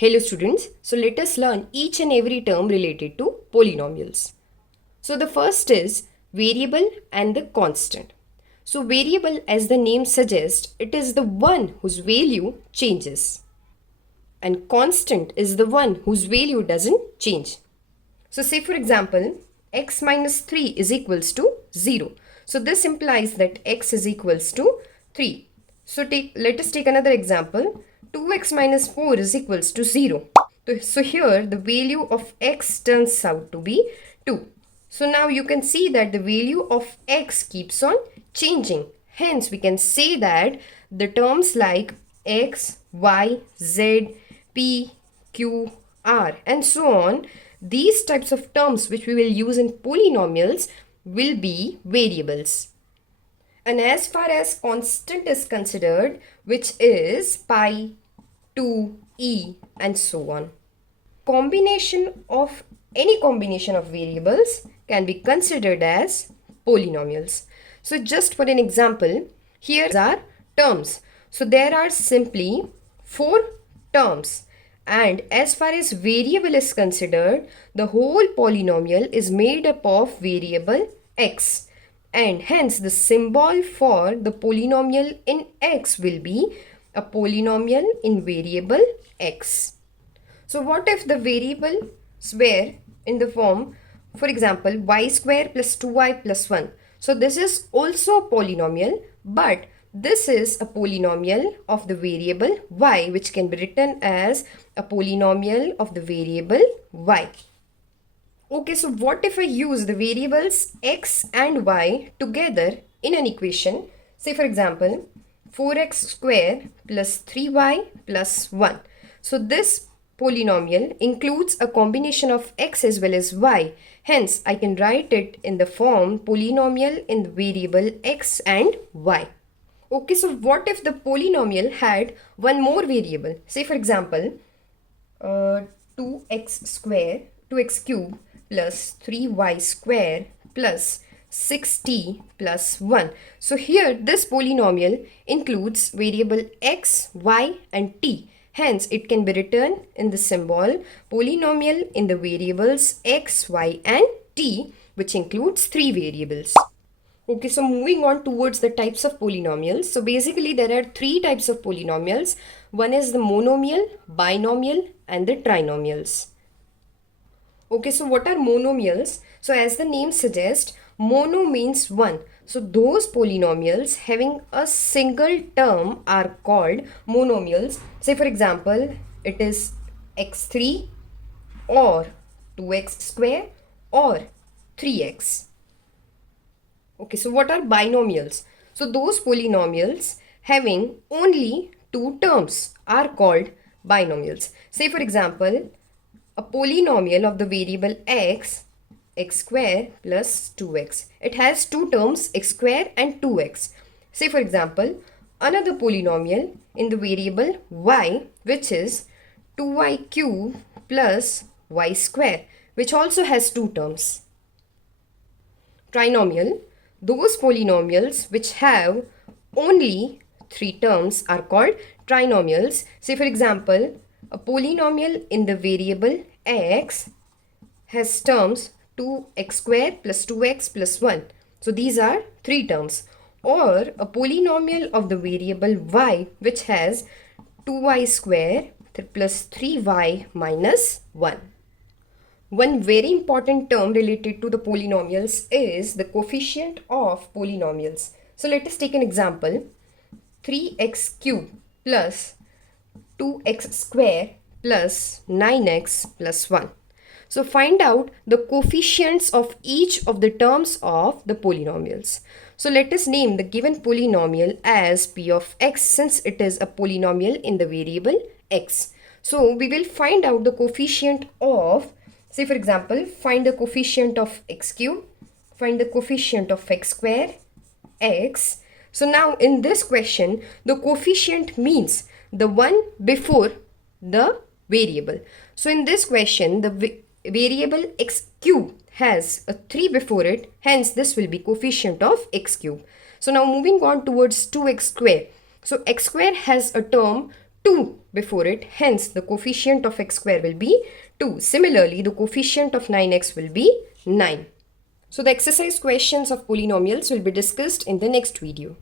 Hello students, so let us learn each and every term related to polynomials. So the first is variable and the constant. So variable, as the name suggests, it is the one whose value changes. And constant is the one whose value doesn't change. So say for example, x minus 3 is equals to 0. So this implies that x is equals to 3. So let us take another example. 2x minus 4 is equals to 0. So here the value of x turns out to be 2. So now you can see that the value of x keeps on changing. Hence we can say that the terms like x, y, z, p, q, r and so on, these types of terms which we will use in polynomials will be variables. And as far as constant is considered, which is pi, 2, e and so on. Any combination of variables can be considered as polynomials. So just for an example, here are terms. So there are simply 4 terms. And as far as variable is considered, the whole polynomial is made up of variable x. And hence the symbol for the polynomial in x will be a polynomial in variable x. So what if the variables were in the form, for example, y square plus 2y plus 1. So this is also a polynomial, but this is a polynomial of the variable y, which can be written as a polynomial of the variable y. Okay, so what if I use the variables x and y together in an equation? Say for example, 4x square plus 3y plus 1. So this polynomial includes a combination of x as well as y. Hence, I can write it in the form polynomial in the variable x and y. Okay, so what if the polynomial had one more variable? Say for example, 2x cube plus 3y square plus 6t plus 1. So here this polynomial includes variable x, y and t. Hence it can be written in the symbol polynomial in the variables x, y and t, which includes 3 variables. Okay, so moving on towards the types of polynomials. So basically there are 3 types of polynomials. One is the monomial, binomial and the trinomials. Okay, so what are monomials? So as the name suggests, mono means one. So those polynomials having a single term are called monomials. Say for example, it is x3 or 2x square or 3x. Okay, so what are binomials? So those polynomials having only 2 terms are called binomials. Say for example, a polynomial of the variable x square plus 2x. It has 2 terms, x square and 2x. Say for example, another polynomial in the variable y, which is 2y cube plus y square, which also has 2 terms. Trinomial, those polynomials which have only 3 terms are called trinomials. Say for example, a polynomial in the variable x has terms 2x square plus 2x plus 1. So these are 3 terms. Or a polynomial of the variable y, which has 2y square plus 3y minus 1. One very important term related to the polynomials is the coefficient of polynomials. So let us take an example. 3x cube plus 2x square plus 9x plus 1. So find out the coefficients of each of the terms of the polynomials. So let us name the given polynomial as p of x, since it is a polynomial in the variable x. So we will find out the coefficient of, say for example, find the coefficient of x cube, find the coefficient of x square, x. So now in this question, the coefficient means the one before the variable. So in this question, the variable x cube has a 3 before it, hence this will be coefficient of x cube. So now moving on towards 2x square. So x square has a term 2 before it. Hence, the coefficient of x square will be 2. Similarly, the coefficient of 9x will be 9. So the exercise questions of polynomials will be discussed in the next video.